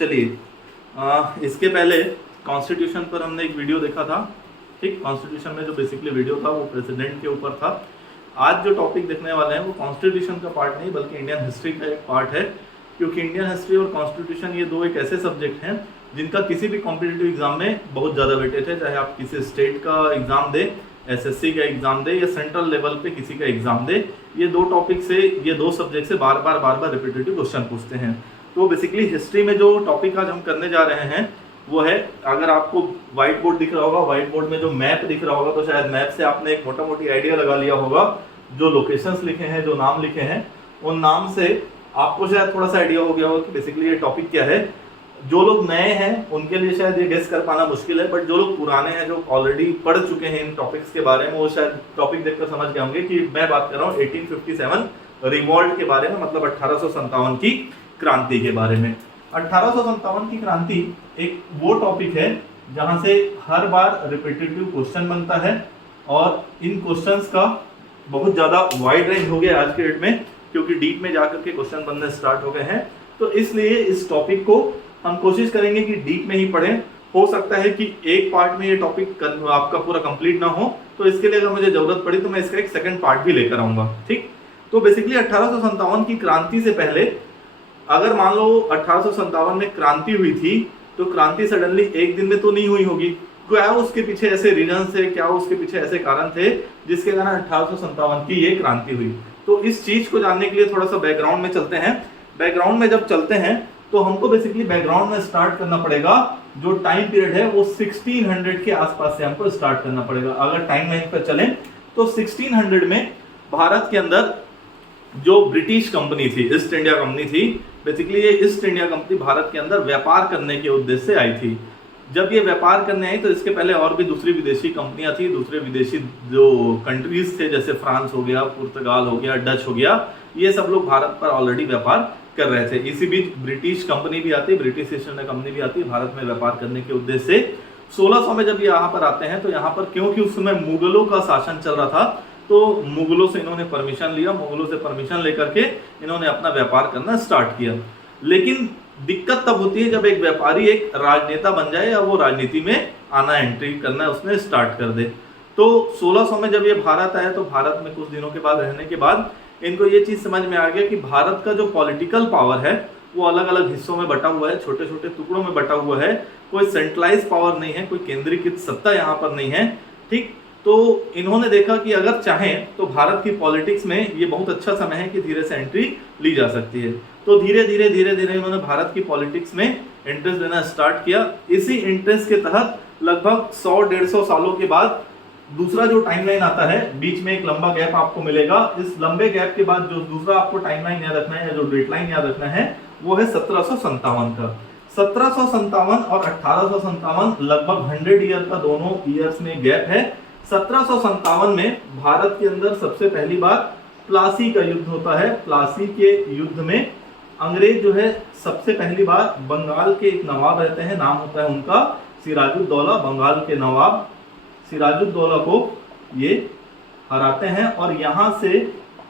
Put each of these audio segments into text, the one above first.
चलिए इसके पहले कॉन्स्टिट्यूशन पर हमने एक वीडियो देखा था। ठीक, कॉन्स्टिट्यूशन में जो बेसिकली वीडियो था वो प्रेसिडेंट के ऊपर था। आज जो टॉपिक देखने वाले हैं वो कॉन्स्टिट्यूशन का पार्ट नहीं बल्कि इंडियन हिस्ट्री का एक पार्ट है, क्योंकि इंडियन हिस्ट्री और कॉन्स्टिट्यूशन ये दो एक ऐसे सब्जेक्ट हैं जिनका किसी भी कॉम्पिटिटिव एग्जाम में बहुत ज़्यादा वेटेज है। चाहे आप किसी स्टेट का एग्जाम दे, एसएससी का एग्जाम दे या सेंट्रल लेवल पे किसी का एग्जाम दे, ये दो टॉपिक से, ये दो सब्जेक्ट से बार बार रिपीटेटिव क्वेश्चन पूछते हैं। तो बेसिकली हिस्ट्री में जो टॉपिक आज हम करने जा रहे हैं वो है, अगर आपको व्हाइट बोर्ड दिख रहा होगा, व्हाइट बोर्ड में जो मैप दिख रहा होगा तो शायद मैप से आपने एक मोटा मोटी आइडिया लगा लिया होगा। जो लोकेशंस लिखे हैं, जो नाम लिखे हैं, उन नाम से आपको शायद थोड़ा सा आइडिया हो गया होगा कि बेसिकली ये टॉपिक क्या है। जो लोग नए हैं उनके लिए शायद ये गेस कर पाना मुश्किल है, बट जो लोग पुराने हैं, जो ऑलरेडी पढ़ चुके हैं इन टॉपिक्स के बारे में, वो शायद टॉपिक देखकर समझ गए होंगे कि मैं बात कर रहा हूँ 1857 रिवॉल्ट के बारे में, मतलब 1857 की क्रांति के बारे में। 1857 की क्रांति एक वो टॉपिक है जहां से हर बार रिपीटेटिव क्वेश्चन बनता है और इन क्वेश्चंस का बहुत ज़्यादा वाइड रेंज हो गया आज के डेट में, क्योंकि डीप में जाकर के क्वेश्चन बनने स्टार्ट हो गए हैं। तो इसलिए इस टॉपिक को हम कोशिश करेंगे कि डीप में ही पढ़ें। हो सकता है कि एक पार्ट में ये टॉपिक आपका पूरा कंप्लीट ना हो, तो इसके लिए अगर मुझे जरूरत पड़ी तो मैं इसका एक सेकंड पार्ट भी लेकर आऊंगा। ठीक, तो बेसिकली 1857 की क्रांति से पहले, अगर मान लो 1857 में क्रांति हुई थी, तो क्रांति सडनली एक दिन में तो नहीं हुई होगी। क्या उसके पीछे ऐसे रीजन थे, क्या उसके पीछे ऐसे कारण थे जिसके कारण 1857 की ये क्रांति हुई। तो इस चीज को जानने के लिए थोड़ा सा बैकग्राउंड में चलते हैं। बैकग्राउंड में जब चलते हैं तो हमको बेसिकली बैकग्राउंड में स्टार्ट करना पड़ेगा। जो टाइम पीरियड है वो 1600 के आसपास से हमको स्टार्ट करना पड़ेगा। अगर टाइम लाइन पर चलें तो 1600 में भारत के अंदर जो ब्रिटिश कंपनी थी, ईस्ट इंडिया कंपनी थी, बेसिकली ये ईस्ट इंडिया कंपनी भारत के अंदर व्यापार करने के उद्देश्य से आई थी। जब ये व्यापार करने आई तो इसके पहले और भी दूसरी विदेशी कंपनियां थी, दूसरे विदेशी जो कंट्रीज थे, जैसे फ्रांस हो गया, पुर्तगाल हो गया, डच हो गया, ये सब लोग भारत पर ऑलरेडी व्यापार कर रहे थे। इसी बीच ब्रिटिश कंपनी भी आती, ब्रिटिश ईस्ट इंडिया कंपनी भी आती भारत में व्यापार करने के उद्देश्य से। 1600 में जब ये यहाँ पर आते हैं तो यहाँ पर क्योंकि उस समय मुगलों का शासन चल रहा था, तो मुगलों से इन्होंने परमिशन लिया। मुगलों से परमिशन लेकर के इन्होंने अपना व्यापार करना स्टार्ट किया। लेकिन दिक्कत तब होती है जब एक व्यापारी एक राजनेता बन जाए या वो राजनीति में आना, एंट्री करना उसने स्टार्ट कर दे। तो 1600 में जब ये भारत आया तो भारत में कुछ दिनों के बाद रहने के बाद इनको ये चीज समझ में आ गया कि भारत का जो पॉलिटिकल पावर है वो अलग अलग हिस्सों में बटा हुआ है, छोटे छोटे टुकड़ों में बटा हुआ है। कोई सेंट्रलाइज पावर नहीं है, कोई केंद्रीकृत सत्ता यहाँ पर नहीं है। ठीक, तो इन्होंने देखा कि अगर चाहें तो भारत की पॉलिटिक्स में ये बहुत अच्छा समय है कि धीरे से एंट्री ली जा सकती है। तो धीरे धीरे इन्होंने भारत की पॉलिटिक्स में इंटरेस्ट लेना स्टार्ट किया। इसी इंटरेस्ट के तहत लगभग 100-150 सालों के बाद दूसरा जो टाइमलाइन आता है, बीच में एक लंबा गैप आपको मिलेगा। इस लंबे गैप के बाद जो दूसरा आपको टाइमलाइन याद रखना है या जो डेटलाइन याद रखना है वो है 1757 का। 1757 और 1857 लगभग 100 ईयर का दोनों ईयर्स में गैप है। 1757 में भारत के अंदर सबसे पहली बार प्लासी का युद्ध होता है। प्लासी के युद्ध में अंग्रेज जो है सबसे पहली बार बंगाल के एक नवाब रहते हैं, नाम होता है उनका सिराजुद्दौला। बंगाल के नवाब सिराजुद्दौला को ये हराते हैं और यहाँ से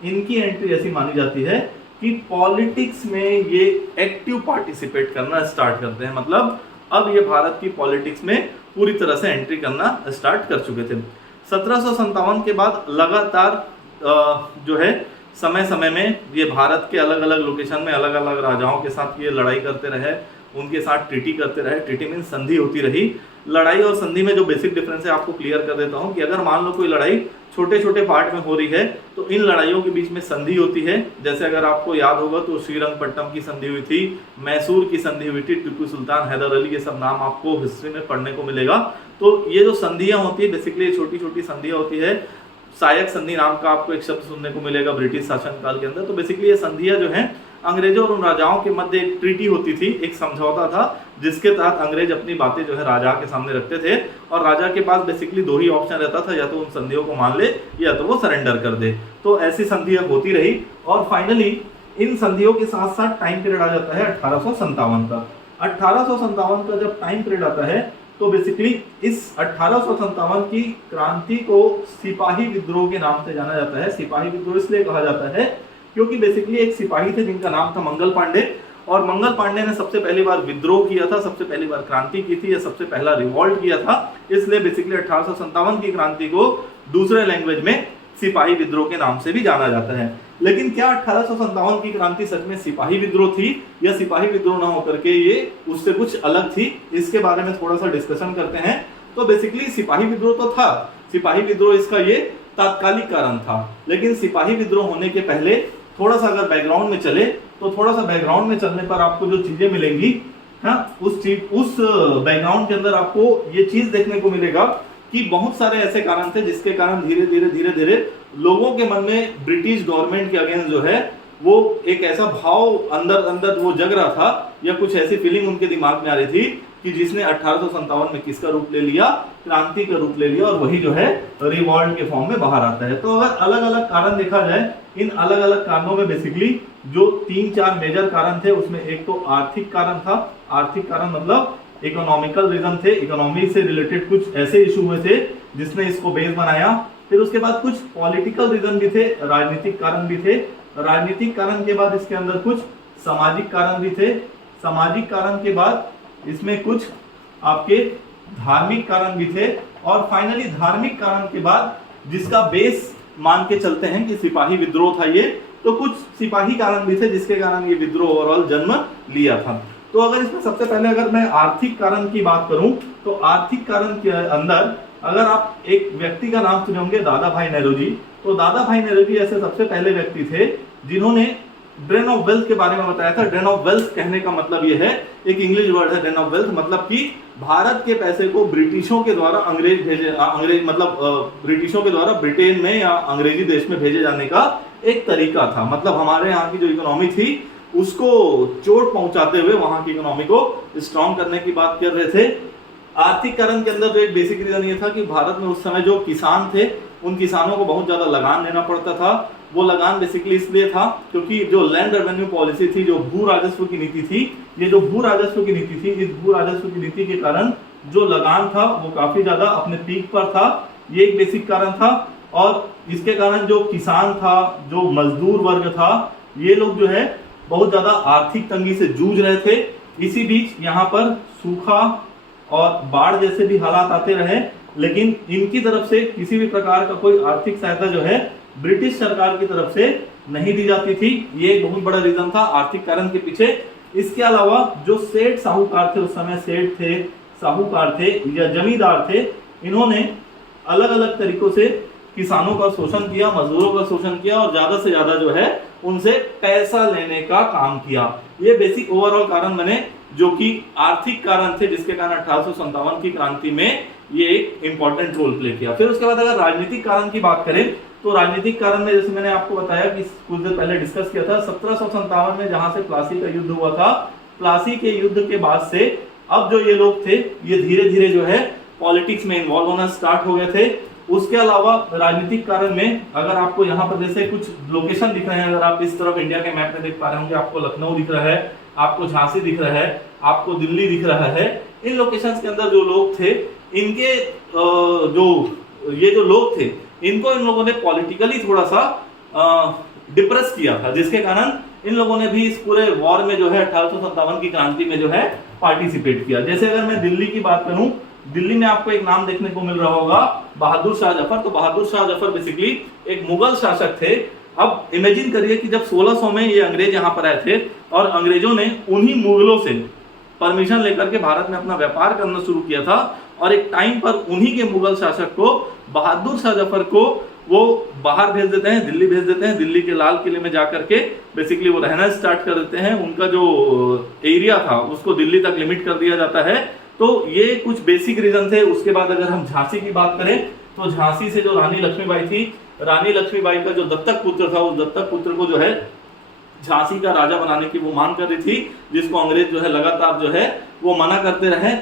इनकी एंट्री ऐसी मानी जाती है कि पॉलिटिक्स में ये एक्टिव पार्टिसिपेट करना स्टार्ट करते हैं। मतलब अब ये भारत की पॉलिटिक्स में पूरी तरह से एंट्री करना स्टार्ट कर चुके थे। 1757 के बाद लगातार जो है समय समय में ये भारत के अलग अलग लोकेशन में अलग अलग राजाओं के साथ ये लड़ाई करते रहे, उनके साथ ट्रीटी करते रहे। ट्रीटी मीन संधि होती रही। लड़ाई और संधि में जो बेसिक डिफरेंस है आपको क्लियर कर देता हूं कि अगर मान लो कोई लड़ाई छोटे छोटे पार्ट में हो रही है तो इन लड़ाइयों के बीच में संधि होती है। जैसे अगर आपको याद होगा तो श्रीरंगपट्टम की संधि हुई थी, मैसूर की संधि हुई थी, टीपू सुल्तान, हैदर अली, ये सब नाम आपको हिस्ट्री में पढ़ने को मिलेगा। तो ये जो संधियां होती है बेसिकली छोटी छोटी संधियां होती है। सहायक संधि नाम का आपको एक शब्द सुनने को मिलेगा ब्रिटिश शासनकाल के अंदर। तो बेसिकली ये संधियां जो हैं अंग्रेजों और उन राजाओं के मध्य एक ट्रीटी होती थी, एक समझौता था जिसके तहत अंग्रेज अपनी बातें जो है राजा के सामने रखते थे और राजा के पास बेसिकली दो ही ऑप्शन रहता था, या तो उन संधियों को मान ले या तो वो सरेंडर कर दे। तो ऐसी संधियां होती रही और फाइनली इन संधियों के साथ साथ टाइम पीरियड आ जाता है 1857 का। 1857 का जब टाइम पीरियड आता है तो बेसिकली इस 1857 की क्रांति को सिपाही विद्रोह के नाम से जाना जाता है। सिपाही विद्रोह इसलिए कहा जाता है क्योंकि बेसिकली एक सिपाही थे जिनका नाम था मंगल पांडे और मंगल पांडे ने सबसे पहली बार विद्रोह किया था, सबसे पहली बार क्रांति की थी, या सबसे पहला रिवॉल्ट किया था। इसलिए बेसिकली 1857 की क्रांति को दूसरे लैंग्वेज में सिपाही विद्रोह के नाम से भी जाना जाता है। लेकिन क्या 1857 की क्रांति सच में सिपाही विद्रोह थी, या सिपाही विद्रोह ना होकर के ये उससे कुछ अलग थी, इसके बारे में थोड़ा सा डिस्कशन करते हैं। तो बेसिकली सिपाही विद्रोह तो था, सिपाही विद्रोह इसका ये तात्कालिक कारण था, लेकिन सिपाही विद्रोह होने के पहले थोड़ा सा अगर बैकग्राउंड में चले तो थोड़ा सा बैकग्राउंड में चलने पर आपको जो चीजें मिलेंगी, हाँ, उस बैकग्राउंड के अंदर आपको ये चीज देखने को मिलेगा कि बहुत सारे ऐसे कारण थे जिसके कारण धीरे धीरे लोगों के मन में ब्रिटिश गवर्नमेंट के अगेंस्ट जो है वो एक ऐसा भाव अंदर वो जग रहा था, या कुछ ऐसी फीलिंग उनके दिमाग में आ रही थी कि जिसने 1857 में किसका रूप ले लिया, क्रांति का रूप ले लिया, और वही जो है रिवॉल्ट के फॉर्म में बाहर आता है। तो अगर अलग अलग कारण देखा जाए, इन अलग अलग कारणों में बेसिकली जो 3-4 मेजर कारण थे, उसमें एक तो आर्थिक कारण था। आर्थिक कारण मतलब इकोनॉमिकल रीजन थे, इकोनॉमी से रिलेटेड कुछ ऐसे इशू हुए थे जिसने इसको बेस बनाया। फिर उसके बाद कुछ पॉलिटिकल रीजन भी थे, राजनीतिक कारण भी थे। राजनीतिक कारण के बाद इसके अंदर कुछ सामाजिक कारण भी थे। सामाजिक कारण के बाद इसमें कुछ आपके धार्मिक कारण भी थे, और फाइनली धार्मिक कारण के बाद जिसका बेस मान के चलते हैं कि सिपाही विद्रोह था ये, तो कुछ सिपाही कारण भी थे जिसके कारण ये विद्रोह ओवरऑल जन्म लिया था। तो अगर इसमें सबसे पहले अगर मैं आर्थिक कारण की बात करूं, तो आर्थिक कारण के अंदर अगर आप एक व्यक्ति का नाम सुने होंगे, दादा भाई नेहरू। तो दादा भाई नेहरू ऐसे सबसे पहले व्यक्ति थे जिन्होंने ड्रेन ऑफ वेल्थ के बारे में बताया था। ड्रेन ऑफ वेल्थ कहने का मतलब यह है, एक इंग्लिश वर्ड है ड्रेन ऑफ वेल्थ, मतलब कि भारत के पैसे को ब्रिटिशों के द्वारा ब्रिटिशों के द्वारा ब्रिटेन में या अंग्रेजी देश में भेजे जाने का एक तरीका था। मतलब हमारे यहाँ की जो इकोनॉमी थी उसको चोट पहुंचाते हुए वहां की इकोनॉमी को स्ट्रॉन्ग करने की बात कर रहे थे। आर्थिक कारण के अंदर जो एक बेसिक रीजन ये था कि भारत में उस समय जो किसान थे उन किसानों को बहुत ज्यादा लगान देना पड़ता था। वो लगान बेसिकली इसलिए था क्योंकि जो लैंड रेवेन्यू पॉलिसी थी, जो भू राजस्व की नीति थी, ये जो भू राजस्व की नीति थी, इस भू राजस्व की नीति के कारण जो लगान था वो काफी ज्यादा अपने पीक पर था। ये एक बेसिक कारण था, और इसके कारण जो किसान था, जो मजदूर वर्ग था, ये लोग जो है बहुत ज्यादा आर्थिक तंगी से जूझ रहे थे। इसी बीच यहाँ पर सूखा और बाढ़ जैसे भी हालात आते रहे, लेकिन इनकी तरफ से किसी भी प्रकार का कोई आर्थिक सहायता जो है ब्रिटिश सरकार की तरफ से नहीं दी जाती थी। ये एक बहुत बड़ा रीजन था आर्थिक कारण के पीछे। इसके अलावा जो सेठ साहूकार थे, उस समय सेठ थे, साहूकार थे या जमींदार थे, इन्होंने अलग अलग तरीकों से किसानों का शोषण किया, मजदूरों का शोषण किया, और ज्यादा से ज्यादा जो है उनसे पैसा लेने का काम किया। ये बेसिक ओवरऑल कारण बने जो कि आर्थिक कारण थे, जिसके कारण 1857 की क्रांति में ये एक इंपॉर्टेंट रोल प्ले किया। फिर उसके बाद अगर राजनीतिक कारण की बात करें, तो राजनीतिक कारण में जैसे मैंने आपको बताया कि कुछ देर पहले डिस्कस किया था, 1757 में जहां से प्लासी का युद्ध हुआ था, प्लासी के युद्ध के बाद से अब जो ये लोग थे ये धीरे धीरे जो है पॉलिटिक्स में इन्वॉल्व होना स्टार्ट हो गए थे। उसके अलावा राजनीतिक कारण में अगर आपको यहाँ पर जैसे कुछ लोकेशन दिख रहे हैं, अगर आप इस तरफ इंडिया के मैप में देख पा रहे होंगे, आपको लखनऊ दिख रहा है, आपको झांसी दिख रहा है, आपको दिल्ली दिख रहा है। इन लोकेशंस के अंदर जो लोग थे, इनके जो लोग थे, इनको इन लोगों ने पॉलिटिकली थोड़ा सा डिप्रेस किया था, जिसके कारण इन लोगों ने भी इस पूरे वॉर में जो है 1857 की क्रांति में जो है पार्टिसिपेट किया। जैसे अगर मैं दिल्ली की बात करूं, दिल्ली में आपको एक नाम देखने को मिल रहा होगा, बहादुर शाह जफर। तो बहादुर शाह जफर बेसिकली एक मुगल शासक थे। अब इमेजिन करिए कि जब 1600 में ये अंग्रेज यहाँ पर आए थे और अंग्रेजों ने उन्हीं मुगलों से परमिशन लेकर के भारत में अपना व्यापार करना शुरू किया था, और एक टाइम पर उन्हीं के मुगल शासक को, बहादुर शाह जफर को, वो बाहर भेज देते हैं, दिल्ली भेज देते हैं। दिल्ली के लाल किले में जाकर के बेसिकली वो रहना स्टार्ट कर देते हैं। उनका जो एरिया था उसको दिल्ली तक लिमिट कर दिया जाता है। तो ये कुछ बेसिक रीजन थे। उसके बाद अगर हम झांसी की बात करें, तो झांसी से जो रानी लक्ष्मीबाई थी, रानी लक्ष्मीबाई का जो दत्तक पुत्र था, उस दत्तक पुत्र को जो है झांसी का राजा बनाने की वो मांग कर रही थी, जिसको अंग्रेज जो है लगातार जो है वो मना करते रहे।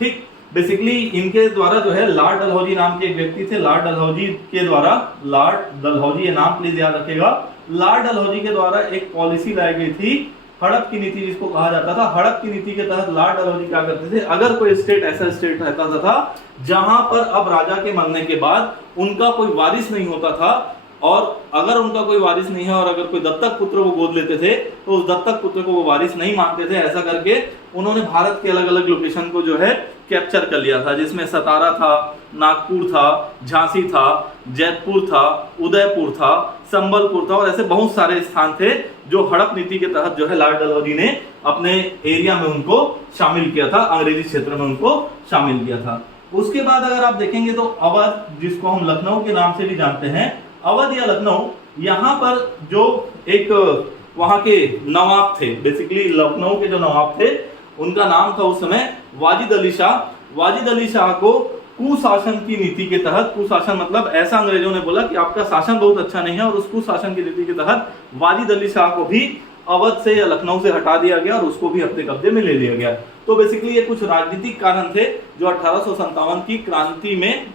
ठीक, बेसिकली इनके द्वारा जो है लॉर्ड डलहौजी नाम के एक व्यक्ति थे, लॉर्ड डलहौजी के द्वारा, लॉर्ड डलहौजी, ये नाम प्लीज याद रखिएगा, लॉर्ड डलहौजी के द्वारा एक पॉलिसी लाई गई थी, हड़प की नीति जिसको कहा जाता था। हड़प की नीति के तहत लॉर्ड डलहौजी क्या करते थे, अगर कोई स्टेट ऐसा स्टेट रहता था जहां पर अब राजा के मरने के बाद उनका कोई वारिस नहीं होता था, और अगर उनका कोई वारिस नहीं है और अगर कोई दत्तक पुत्र वो गोद लेते थे तो उस दत्तक पुत्र को वो वारिस नहीं मानते थे। ऐसा करके उन्होंने भारत के अलग अलग लोकेशन को जो है कैप्चर कर लिया था, जिसमें सतारा था, नागपुर था, झांसी था, जयपुर था, उदयपुर था, संबलपुर था और ऐसे बहुत सारे स्थान थे जो हड़प नीति के तहत जो है लॉर्ड डलहौजी ने अपने एरिया में उनको शामिल किया था, अंग्रेजी क्षेत्र में उनको शामिल किया था। उसके बाद अगर आप देखेंगे तो अवध, जिसको हम लखनऊ के नाम से भी जानते हैं, अवध या लखनऊ, यहाँ पर जो एक वहां के नवाब थे, बेसिकली लखनऊ के जो नवाब थे उनका नाम था उस समय वाजिद अली शाह। वाजिद अली शाह को कुशासन की नीति के तहत, कुशासन मतलब ऐसा अंग्रेजों ने बोला कि आपका शासन बहुत अच्छा नहीं है, और उस कुशासन की नीति के तहत वाजिद अली शाह को भी अवध से या लखनऊ से हटा दिया गया और उसको भी अपने कब्जे में ले लिया गया। तो बेसिकली ये कुछ राजनीतिक कारण थे जो 1857 की क्रांति में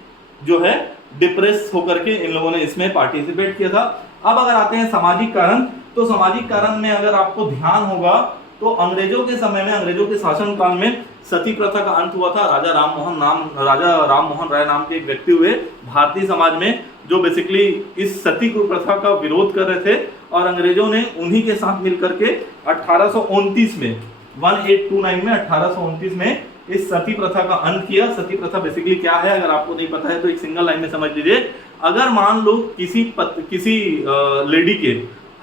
जो है डिप्रेस होकर के इन लोगों ने इसमें पार्टिसिपेट किया था। अब अगर आते हैं सामाजिक कारण, तो सामाजिक कारण में अगर आपको ध्यान होगा तो अंग्रेजों के समय में, अंग्रेजों के शासन काल में सती प्रथा का अंत हुआ था। राजा राम मोहन राय नाम के एक व्यक्ति हुए भारतीय समाज में जो बेसिकली इस सती प्रथा का विरोध कर रहे थे, और अंग्रेजों ने उन्हीं के साथ मिलकर के 1829 में 1829 में 1829 में इस सती प्रथा का अंत किया। सती प्रथा बेसिकली क्या है अगर आपको नहीं पता है तो एक सिंगल लाइन में समझ लीजिए। अगर मान लो किसी लेडी के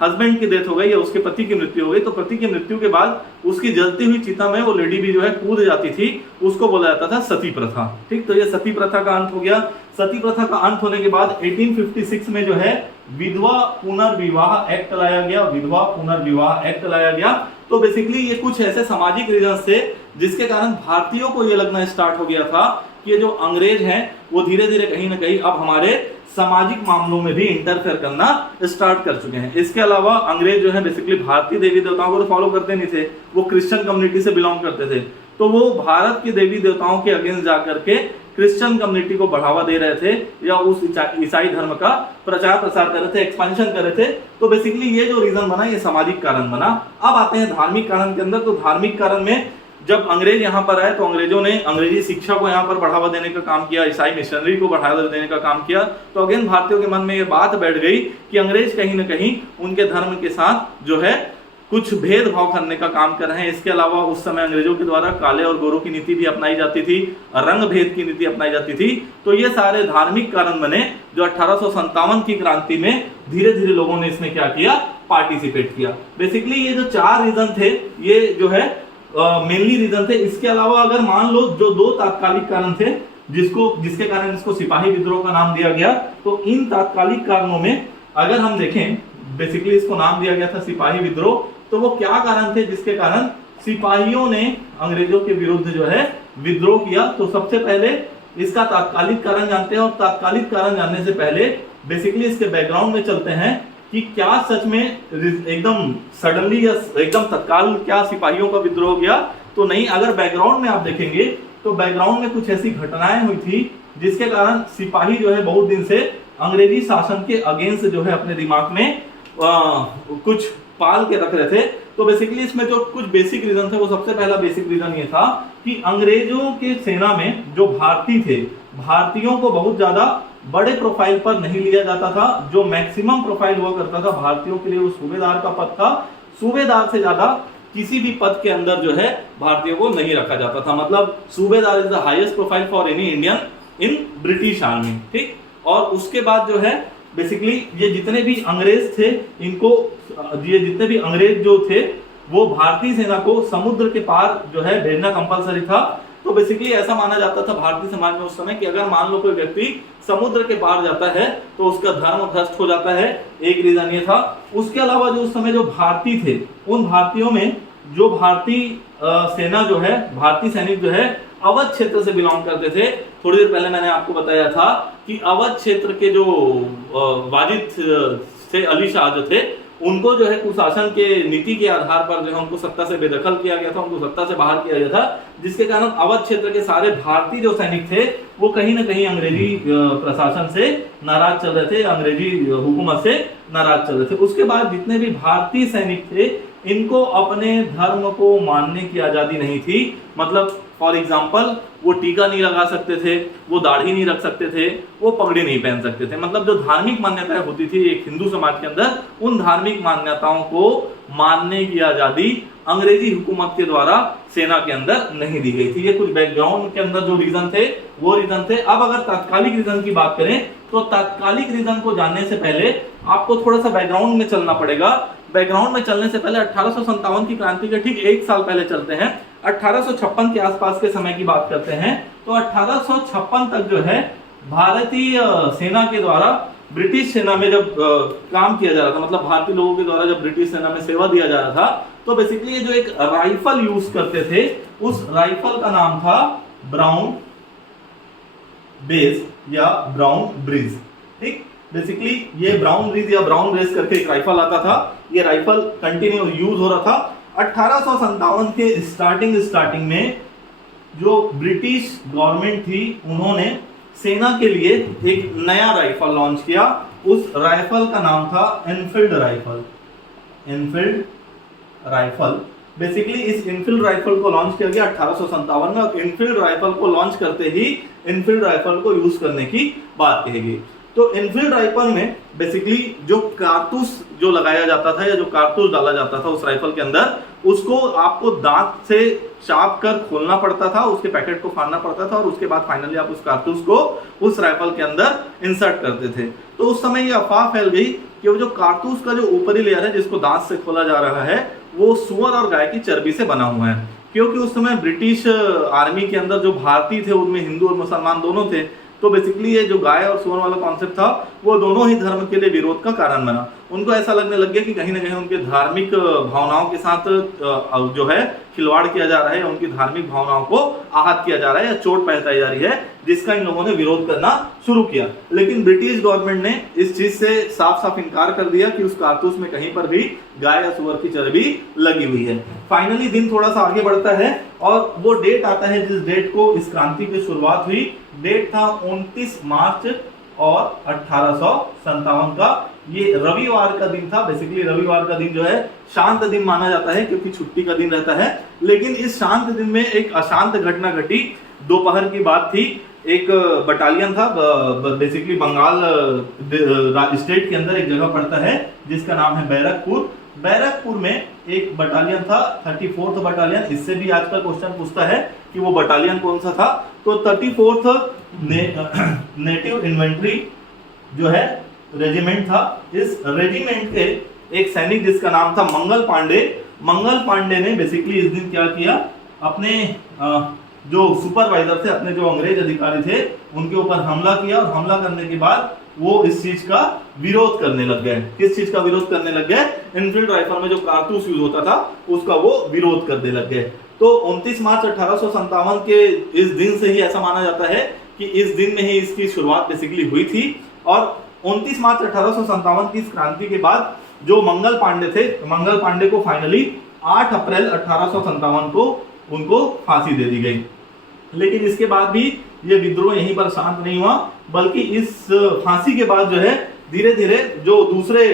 हस्बैंड की डेथ हो गई या उसके पति की मृत्यु हो गई, तो पति की मृत्यु के बाद उसकी जलती हुई चिता में वो लेडी भी जो है कूद जाती थी, उसको बोला जाता था सती प्रथा। ठीक, तो ये सती प्रथा का अंत हो गया। सती प्रथा का अंत होने के बाद 1856 में जो है विधवा पुनर्विवाह एक्ट लाया गया, विधवा पुनर्विवाह एक्ट लाया गया। तो बेसिकली ये कुछ ऐसे सामाजिक रीजन थे जिसके कारण भारतीयों को ये लगना स्टार्ट हो गया था कि ये जो अंग्रेज हैं वो धीरे धीरे कहीं ना कहीं अब हमारे सामाजिक मामलों में भी इंटरफेयर करना स्टार्ट कर चुके हैं। इसके अलावा अंग्रेज जो है बेसिकली भारतीय देवी देवताओं को तो फॉलो करते नहीं थे, वो क्रिश्चियन कम्युनिटी से बिलोंग करते थे, तो वो भारत के देवी देवताओं के अगेंस्ट जाकर के क्रिश्चियन कम्युनिटी को बढ़ावा दे रहे थे या उस ईसाई धर्म का प्रचार प्रसार कर रहे थे, एक्सपेंशन कर रहे थे। तो बेसिकली ये जो रीजन बना ये सामाजिक कारण बना। अब आते हैं धार्मिक कारण के अंदर। तो धार्मिक कारण में जब अंग्रेज यहाँ पर आए तो अंग्रेजों ने अंग्रेजी शिक्षा को यहाँ पर बढ़ावा देने का काम किया, ईसाई मिशनरी को बढ़ावा देने का काम किया। तो अगेन भारतीयों के मन में ये बात बैठ गई कि अंग्रेज कहीं ना कहीं उनके धर्म के साथ जो है कुछ भेदभाव करने का काम कर रहे हैं। इसके अलावा उस समय अंग्रेजों के द्वारा काले और गोरों की नीति भी अपनाई जाती थी, रंग भेद की नीति अपनाई जाती थी। तो ये सारे धार्मिक कारण बने जो 1857 की क्रांति में धीरे धीरे लोगों ने इसमें क्या किया, पार्टिसिपेट किया। बेसिकली ये जो 4 रीजन थे ये जो है मेनली रीजन थे। इसके अलावा अगर मान लो जो 2 तात्कालिक कारण थे जिसके कारण इसको सिपाही विद्रोह का नाम दिया गया, तो इन तात्कालिक कारणों में अगर हम देखें बेसिकली इसको नाम दिया गया था सिपाही विद्रोह। तो वो क्या कारण थे जिसके कारण सिपाहियों ने अंग्रेजों के विरुद्ध जो है विद्रोह किया? तो सबसे पहले इसका तात्कालिक कारण जानते हैं, और तात्कालिक कारण जानने से पहले बेसिकली इसके बैकग्राउंड में चलते हैं कि क्या सच में एकदम सडनली या एकदम तत्काल क्या सिपाहियों का विद्रोह हो गया? तो नहीं। अगर बैकग्राउंड में आप देखेंगे तो बैकग्राउंड में कुछ ऐसी घटनाएं हुई थी जिसके कारण सिपाही जो है बहुत दिन से अंग्रेजी शासन के अगेंस्ट जो है अपने दिमाग में कुछ पाल के रख रहे थे। तो बेसिकली इसमें जो कुछ बेसिक रीजन थे, वो सबसे पहला बेसिक रीजन ये था कि अंग्रेजों के सेना में जो भारतीय थे, भारतीयों को बहुत ज्यादा बड़े प्रोफाइल पर नहीं लिया जाता था। जो मैक्सिमम प्रोफाइल हुआ करता था भारतीयों के लिए वो सूबेदार का पद था। सूबेदार से ज्यादा किसी भी पद के अंदर जो है भारतीयों को नहीं रखा जाता था। मतलब सूबेदार is the highest profile for any Indian in British army. ठीक, और उसके बाद जो है बेसिकली ये जितने भी अंग्रेज थे इनको, ये जितने भी अंग्रेज जो थे वो भारतीय सेना को समुद्र के पार जो है भेजना कंपलसरी था। तो बेसिकली ऐसा माना जाता था भारतीय समाज में उस समय कि अगर मान लो कोई व्यक्ति समुद्र के पार जाता है तो उसका धर्म भ्रष्ट हो जाता है। एक रीजन ये था। उसके अलावा जो उस समय जो भारतीय थे, उन भारतीयों में जो भारतीय सेना जो है, भारतीय सैनिक जो है अवध क्षेत्र से बिलोंग करते थे। थोड़ी देर पहले मैंने आपको बताया था कि अवध क्षेत्र के जो वाजिद थे अली शाह जो थे, उनको जो है कुशासन के नीति के आधार पर जो है उनको सत्ता से बेदखल किया गया था, उनको सत्ता से बाहर किया गया था, जिसके कारण अवध क्षेत्र के सारे भारतीय जो सैनिक थे वो कहीं ना कहीं अंग्रेजी प्रशासन से नाराज चल रहे थे, अंग्रेजी हुकूमत से नाराज चल रहे थे। उसके बाद जितने भी भारतीय सैनिक थे इनको अपने धर्म को मानने की आजादी नहीं थी। मतलब फॉर एग्जाम्पल वो टीका नहीं लगा सकते थे, वो दाढ़ी नहीं रख सकते थे, वो पगड़ी नहीं पहन सकते थे। मतलब जो धार्मिक मान्यताएं होती थी एक हिंदू समाज के अंदर, उन धार्मिक मान्यताओं को मानने की आजादी अंग्रेजी हुकूमत के द्वारा सेना के अंदर नहीं दी गई थी। ये कुछ बैकग्राउंड के अंदर जो रीजन थे वो रीजन थे। अब अगर तात्कालिक रीजन की बात करें तो तात्कालिक रीजन को जानने से पहले आपको थोड़ा सा बैकग्राउंड में चलना पड़ेगा। बैकग्राउंड में चलने से पहले 1857 की क्रांति के ठीक एक साल पहले चलते हैं। 1856 के आसपास के समय की बात करते हैं। तो 1856 तक जो है भारतीय सेना के द्वारा ब्रिटिश सेना में जब काम किया जा रहा था, मतलब भारतीय लोगों के द्वारा जब ब्रिटिश सेना में सेवा दिया जा रहा था, तो बेसिकली जो एक राइफल यूज करते थे, उस राइफल का नाम था ब्राउन बेस या ब्राउन ब्रिज। ठीक, बेसिकली ये ब्राउन ब्रिज या ब्राउन बेस करके एक राइफल आता था। ये राइफल कंटिन्यू यूज हो रहा था। 1857 के स्टार्टिंग में जो ब्रिटिश गवर्नमेंट थी, उन्होंने सेना के लिए एक नया राइफल लॉन्च किया। उस राइफल का नाम था Enfield rifle. Enfield rifle, basically इस इनफील्ड राइफल को लॉन्च किया गया 1857 में। और इनफील्ड राइफल को लॉन्च करते ही इनफील्ड राइफल को यूज करने की बात कही गई। तो इनफील्ड राइफल में बेसिकली जो कारतूस जो लगाया जाता था या जो कारतूस डाला जाता था उस राइफल के अंदर, उसको आपको दांत से चाप कर खोलना पड़ता था, उसके पैकेट को फाड़ना पड़ता था और उसके बाद फाइनली आप उस कारतूस को उस राइफल के अंदर इंसर्ट करते थे। तो उस समय ये अफवाह फैल गई कि वो जो कारतूस का जो ऊपरी लेयर है जिसको दांत से खोला जा रहा है, वो सुअर और गाय की चर्बी से बना हुआ है। क्योंकि उस समय ब्रिटिश आर्मी के अंदर जो भारतीय थे उनमें हिंदू और मुसलमान दोनों थे। तो बेसिकली ये जो गाय और सुअर वाला कॉन्सेप्ट था वो दोनों ही धर्म के लिए विरोध का कारण बना। उनको ऐसा लगने लग गया कि कहीं ना कहीं उनके धार्मिक भावनाओं के साथ जो है खिलवाड़ किया जा रहा है, उनकी धार्मिक भावनाओं को आहत किया जा रहा है या चोट पहुंचाई जा रही है, जिसका इन लोगों ने विरोध करना शुरू किया। लेकिन ब्रिटिश गवर्नमेंट ने इस चीज से साफ साफ इनकार कर दिया कि उस कारतूस में कहीं पर भी गाय या सुअर की चर्बी लगी हुई है। फाइनली दिन थोड़ा सा आगे बढ़ता है और वो डेट आता है जिस डेट को इस क्रांति की शुरुआत हुई। डेट था 29 मार्च और 1857 का। ये रविवार का दिन था। बेसिकली रविवार का दिन जो है शांत दिन माना जाता है क्योंकि छुट्टी का दिन रहता है। लेकिन इस शांत दिन में एक अशांत घटना घटी। दोपहर की बात थी। एक बटालियन था, बेसिकली बंगाल स्टेट के अंदर एक जगह पड़ता है जिसका नाम है बैरकपुर। बैरकपुर में एक बटालियन था, 34th बटालियन। इससे भी आजकल क्वेश्चन पूछता है कि वो बटालियन कौन सा था। तो 34th नेटिव इन्वेंट्री जो है रेजिमेंट था। इस रेजिमेंट के एक सैनिक जिसका नाम था मंगल पांडे। मंगल पांडे ने बेसिकली इस दिन क्या किया, अपने जो सुपरवाइजर थे, अपने जो अंग्रेज अधिकारी थे, उनके ऊपर हमला किया। और हमला करने के बाद वो इस चीज का विरोध करने लग गए। किस चीज का विरोध करने लग गए? इनफील्ड राइफल में जो कारतूस यूज होता था उसका वो विरोध करने लग गए। तो 29 मार्च 1857 के इस दिन से ही ऐसा माना जाता है कि इस दिन में ही इसकी शुरुआत बेसिकली हुई थी। और 29 मार्च 1857 की इस क्रांति के बाद जो मंगल पांडे थे, मंगल पांडे को फाइनली 8 अप्रैल 1857 को उनको फांसी दे दी गई। लेकिन इसके बाद भी ये विद्रोह यहीं पर शांत नहीं हुआ, बल्कि इस फांसी के बाद जो है धीरे धीरे जो दूसरे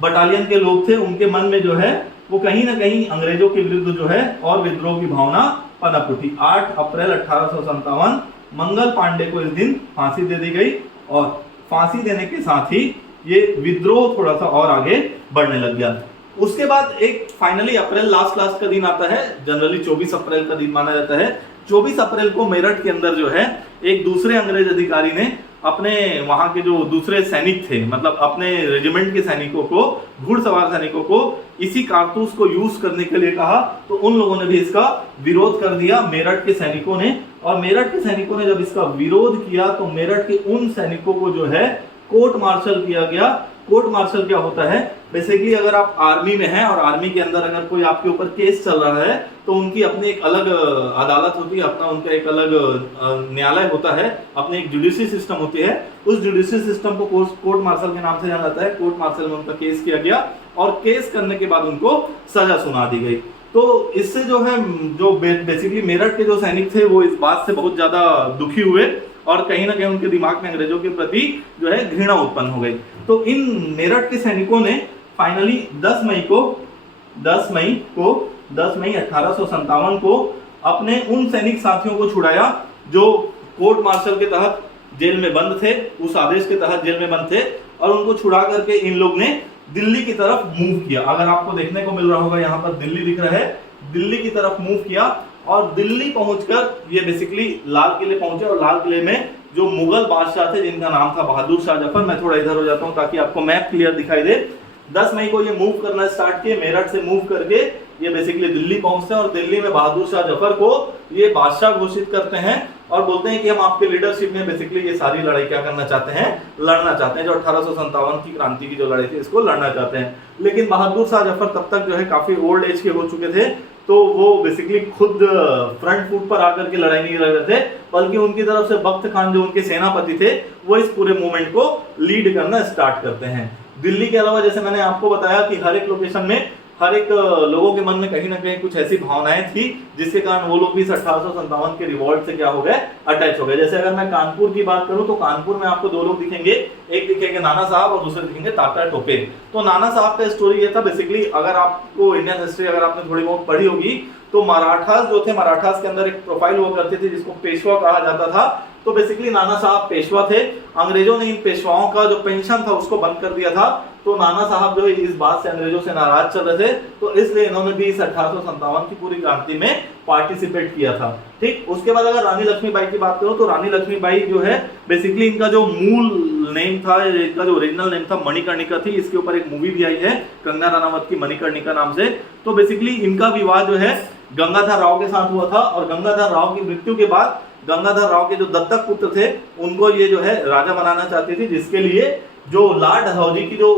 बटालियन के लोग थे उनके मन में जो है वो कहीं ना कहीं अंग्रेजों के विरुद्ध जो है और विद्रोह की भावना पनप उठी। 8 अप्रैल 1857 मंगल पांडे को इस दिन फांसी दे दी गई। और फांसी देने के साथ ही ये विद्रोह थोड़ा सा और आगे बढ़ने लग गया। उसके बाद एक फाइनली अप्रैल लास्ट का दिन आता है। जनरली 24 अप्रैल का दिन माना जाता है। 24 अप्रैल को मेरठ के अंदर जो है एक दूसरे अंग्रेज अधिकारी ने अपने वहां के जो दूसरे सैनिक थे, मतलब अपने रेजिमेंट के सैनिकों को, घुड़सवार सैनिकों को इसी कारतूस को यूज करने के लिए कहा। तो उन लोगों ने भी इसका विरोध कर दिया, मेरठ के सैनिकों ने। और मेरठ के सैनिकों ने जब इसका विरोध किया तो मेरठ के उन सैनिकों को जो है कोर्ट मार्शल किया गया। कोर्ट मार्शल क्या होता है? बेसिकली अगर आप आर्मी में हैं और आर्मी के अंदर अगर कोई आपके ऊपर केस चल रहा है तो उनकी अपनी एक अलग अदालत होती है, अपना उनका एक अलग न्यायालय होता है, अपनी एक जुडिशरी सिस्टम होती है। उस जुडिशरी सिस्टम को कोर्ट मार्शल के नाम से जाना जाता है। कोर्ट मार्शल में उनका केस किया गया और केस करने के बाद उनको सजा सुना दी गई। तो इससे जो है जो बेसिकली मेरठ के जो सैनिक थे वो इस बात से बहुत ज्यादा दुखी हुए और कहीं ना कहीं उनके दिमाग में अंग्रेजों के प्रति जो है घृणा उत्पन्न हो गई। तो इन मेरठ के सैनिकों ने फाइनली 10 मई को 10 मई 1857 को अपने उन सैनिक साथियों को छुड़ाया जो कोर्ट मार्शल के तहत जेल में बंद थे, उस आदेश के तहत जेल में बंद थे, और उनको छुड़ा करके इन लोग ने दिल्ली की तरफ मूव किया। अगर आपको देखने को मिल रहा होगा यहाँ पर दिल्ली दिख रहा है, दिल्ली की तरफ मूव किया और दिल्ली पहुंचकर ये बेसिकली लाल किले पहुंचे। और लाल किले में जो मुगल बादशाह थे जिनका नाम था बहादुर शाह जफर, मैं थोड़ा इधर हो जाता हूं ताकि आपको मैप क्लियर दिखाई दे। 10 मई को ये मूव करना स्टार्ट किए, मेरठ से मूव करके ये बेसिकली दिल्ली पहुंचते हैं और दिल्ली में बहादुर शाह जफर को ये बादशाह घोषित करते हैं और बोलते हैं कि हम आपके लीडरशिप में बेसिकली ये सारी लड़ाई क्या करना चाहते हैं, लड़ना चाहते हैं, जो 1857 की क्रांति की जो लड़ाई थी इसको लड़ना चाहते हैं। लेकिन बहादुर शाह जफर तब तक जो है काफी ओल्ड एज के हो चुके थे, तो वो बेसिकली खुद फ्रंट फुट पर आकर के लड़ाई नहीं लड़ रहे थे, बल्कि उनकी तरफ से बख्त खान जो उनके सेनापति थे वो इस पूरे मूवमेंट को लीड करना स्टार्ट करते हैं। दिल्ली के अलावा जैसे मैंने आपको बताया कि हर एक लोकेशन में हर एक लोगों के मन में कहीं ना कहीं कुछ ऐसी भावनाएं थी जिसके कारण वो लोग भी 1857 के रिवॉल्ट से क्या हो गए, अटैच हो गए। जैसे अगर मैं कानपुर की बात करूं तो कानपुर में आपको दो लोग दिखेंगे, एक दिखेंगे नाना साहब और दूसरे दिखेंगे तात्या टोपे। तो नाना साहब का स्टोरी ये था, बेसिकली अगर आपको इंडियन हिस्ट्री अगर आपने थोड़ी बहुत पढ़ी होगी तो मराठास जो थे, मराठास के अंदर एक प्रोफाइल हुआ करते थे जिसको पेशवा कहा जाता था। तो बेसिकली नाना साहब पेशवा थे, अंग्रेजों ने इन पेशवाओं का जो पेंशन था उसको बंद कर दिया था, तो नाना साहब जो है इस बात से अंग्रेजों से नाराज चल रहे थे, तो इसलिए इन्होंने भी इस 1857 की पूरी क्रांति में पार्टिसिपेट किया था। ठीक, उसके बाद अगर रानी लक्ष्मीबाई की बात करूं तो रानी लक्ष्मीबाई जो है बेसिकली इनका जो मूल नेम था, इनका जो ओरिजिनल नेम था मणिकर्णिका थी। इसके ऊपर एक मूवी भी आई है कंगना रनावत की, मणिकर्णिका नाम से। तो बेसिकली इनका विवाह जो है गंगाधर राव के साथ हुआ था और गंगाधर राव की मृत्यु के बाद गंगाधर राव के जो दत्तक पुत्र थे उनको ये जो है राजा बनाना चाहती थी, जिसके लिए जो लॉर्ड डलहौजी की जो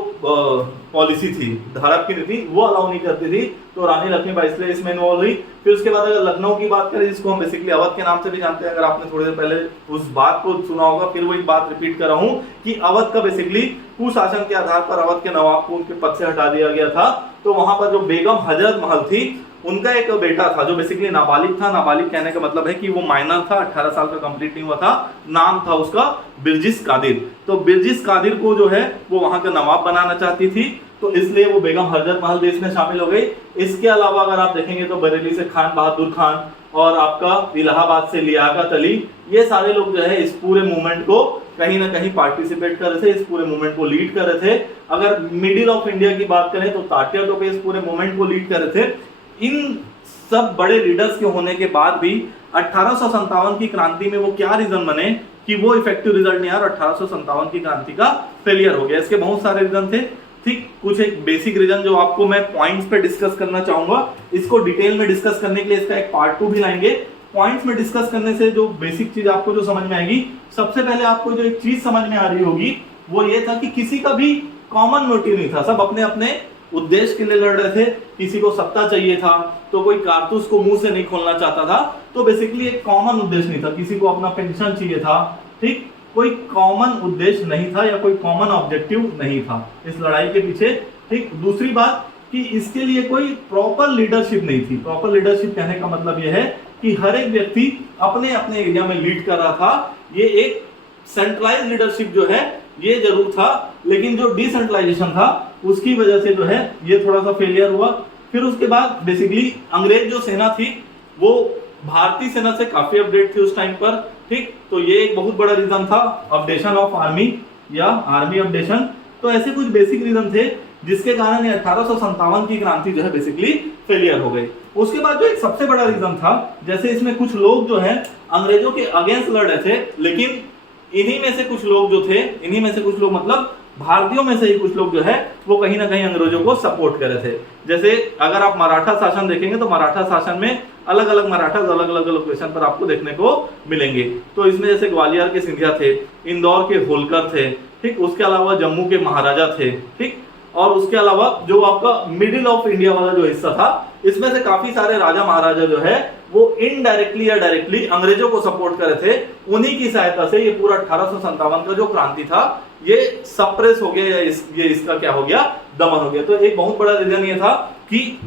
पॉलिसी थी, धारप की नीति, वो अलाउ नहीं करती थी। तो रानी लक्ष्मीबाई इसलिए इसमें इन्वॉल्व हुई। फिर उसके बाद अगर लखनऊ की बात करें जिसको हम बेसिकली अवध के नाम से भी जानते हैं, अगर आपने थोड़ी देर पहले उस बात को सुना होगा, फिर वही बात रिपीट कर रहा हूं कि अवध का बेसिकली कुशासन के आधार पर अवध के नवाब को उनके पद से हटा दिया गया था। तो वहां पर जो बेगम हजरत महल थी उनका एक बेटा था जो बेसिकली नाबालिग था। नाबालिग कहने का मतलब है कि वो माइनर था, 18 साल का कंप्लीट नहीं हुआ था। नाम था उसका बिरजिस कादिर। तो बिरजिस कादिर को जो है वो वहां का नवाब बनाना चाहती थी, तो इसलिए वो बेगम हजरत महल भी इसमें शामिल हो गई। इसके अलावा अगर आप देखेंगे तो बरेली से खान बहादुर खान और आपका इलाहाबाद से लियाकत अली, ये सारे लोग जो है इस पूरे मूवमेंट को कहीं ना कहीं पार्टिसिपेट कर रहे थे, इस पूरे मूवमेंट को लीड कर रहे थे। अगर मिडिल ऑफ इंडिया की बात करें तो तात्या टोपे इस पूरे मूवमेंट को लीड कर रहे थे। इन सब बड़े लीडर्स के होने के बाद भी 1857 की क्रांति में वो क्या रीजन बने कि वो इफेक्टिव रिजल्ट नहीं आया, 1857 की क्रांति का फेलियर हो गया। इसके बहुत सारे रीजन थे। ठीक, कुछ एक बेसिक रीजन जो आपको मैं पॉइंट्स पे डिस्कस करना चाहूंगा, इसको डिटेल में डिस्कस करने के लिए इसका एक पार्ट 2 भी लाएंगे। पॉइंट्स में डिस्कस करने से जो बेसिक चीज आपको जो समझ में आएगी, सबसे पहले आपको जो एक चीज समझ में आ रही होगी वो ये था कि किसी का भी कॉमन मोटिव नहीं था, सब अपने अपने उद्देश्य के लिए लड़ रहे थे। किसी को सत्ता चाहिए था तो कोई कारतूस को मुंह से नहीं खोलना चाहता था, तो बेसिकली एक कॉमन उद्देश्य नहीं था। किसी को अपना पेंशन चाहिए था, ठीक, कोई कॉमन उद्देश्य नहीं था या कोई कॉमन ऑब्जेक्टिव नहीं था इस लड़ाई के पीछे। ठीक, दूसरी बात कि इसके लिए कोई प्रॉपर लीडरशिप नहीं थी। प्रॉपर लीडरशिप कहने का मतलब यह है कि हर एक व्यक्ति अपने अपने एरिया में लीड कर रहा था। ये एक सेंट्रलाइज लीडरशिप जो है ये जरूर था, लेकिन जो डिसेंट्रलाइजेशन था उसकी वजह से जो है ये थोड़ा सा फेलियर हुआ। फिर उसके बाद बेसिकली अंग्रेज जो सेना थी वो भारतीय सेना से काफी अपडेट थी उस टाइम पर। ठीक, तो ये एक बहुत बड़ा रीजन था, अपडेशन ऑफ आर्मी या आर्मी अपडेशन। तो ऐसे कुछ बेसिक रीजन थे जिसके कारण ये 1857 की क्रांति जो है बेसिकली फेलियर हो गई। उसके बाद जो एक सबसे बड़ा रीजन था, जैसे इसमें कुछ लोग जो है अंग्रेजों के अगेंस्ट लड़ रहे थे, लेकिन इन्हीं में से कुछ लोग जो थे, इन्हीं में से कुछ लोग मतलब भारतीयों में से ही कुछ लोग जो है वो कहीं ना कहीं अंग्रेजों को सपोर्ट कर रहे थे। जैसे अगर आप मराठा शासन देखेंगे तो मराठा शासन में अलग अलग मराठा अलग अलग लोकेशन पर आपको देखने को मिलेंगे। तो इसमें जैसे ग्वालियर के सिंधिया थे, इंदौर के होलकर थे, ठीक, उसके अलावा जम्मू के महाराजा थे, ठीक, और उसके अलावा जो आपका मिडिल ऑफ इंडिया वाला जो हिस्सा था इसमें से काफी सारे राजा महाराजा जो है वो इनडायरेक्टली या डायरेक्टली अंग्रेजों को सपोर्ट कर रहे थे। उन्हीं की सहायता से ये पूरा 1857 का जो क्रांति था ये सप्रेस हो गया या ये इसका क्या हो गया, दमन हो गया। तो एक बहुत बड़ा रीजन ये था कि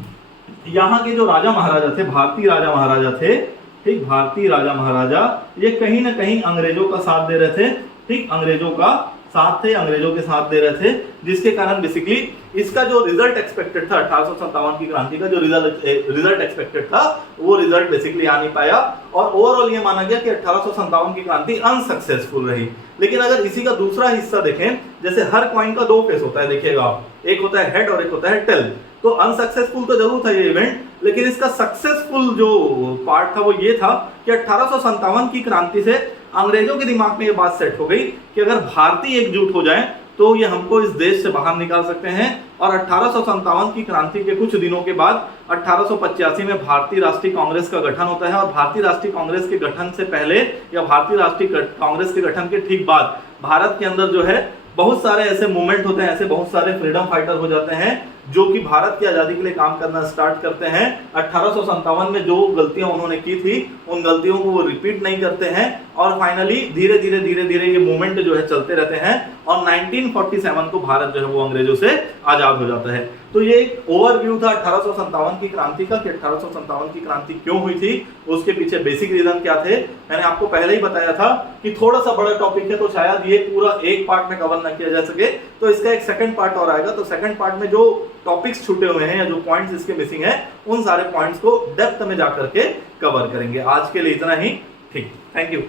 यहाँ के जो राजा महाराजा थे, भारतीय राजा महाराजा थे, ठीक, भारतीय राजा महाराजा ये कहीं ना कहीं अंग्रेजों का साथ दे रहे थे, ठीक, अंग्रेजों का साथ थे, अंग्रेजों के साथ दे रहे थे, जिसके कारण बेसिकली इसका जो रिजल्ट एक्सपेक्टेड था 1857 की क्रांति का, जो रिजल्ट एक्सपेक्टेड था वो रिजल्ट बेसिकली आ नहीं पाया और ओवरऑल ये माना गया कि 1857 की क्रांति अनसक्सेसफुल रही। लेकिन अगर इसी का दूसरा हिस्सा देखें, जैसे हर कॉइन का दो फेस होता है, देखिएगा आप, एक होता है हेड और एक होता है टेल। तो अनसक्सेसफुल तो जरूर था ये इवेंट, लेकिन इसका सक्सेसफुल जो पार्ट था वो ये था कि 1857 की क्रांति से अंग्रेजों के दिमाग में ये बात सेट हो गई कि अगर भारतीय एकजुट हो जाएं तो ये हमको इस देश से बाहर निकाल सकते हैं। और 1857 की क्रांति के कुछ दिनों के बाद 1885 में भारतीय राष्ट्रीय कांग्रेस का गठन होता है और भारतीय राष्ट्रीय कांग्रेस के गठन से पहले या भारतीय राष्ट्रीय कांग्रेस के गठन के ठीक बाद भारत के अंदर जो है बहुत सारे ऐसे मूवमेंट होते हैं, ऐसे बहुत सारे फ्रीडम फाइटर हो जाते हैं जो कि भारत की आजादी के लिए काम करना स्टार्ट करते हैं। 1857 में जो गलतियां उन्होंने की थी उन गलतियों को वो रिपीट नहीं करते हैं और फाइनली धीरे धीरे ये मूवमेंट जो है चलते रहते हैं और 1947 को भारत जो है वो अंग्रेजों से आजाद हो जाता है। तो ये एक ओवरव्यू था 1857 की क्रांति का कि 1857 की क्रांति क्यों हुई थी, उसके पीछे बेसिक रीजन क्या थे। मैंने आपको पहले ही बताया था कि थोड़ा सा बड़ा टॉपिक है तो शायद ये पूरा एक पार्ट में कवर ना किया जा सके, तो इसका एक सेकंड पार्ट और आएगा। तो सेकंड पार्ट में जो टॉपिक्स छूटे हुए हैं या जो पॉइंट्स इसके मिसिंग है उन सारे पॉइंट्स को डेप्थ में जाकर के कवर करेंगे। आज के लिए इतना ही, ठीक, थैंक यू।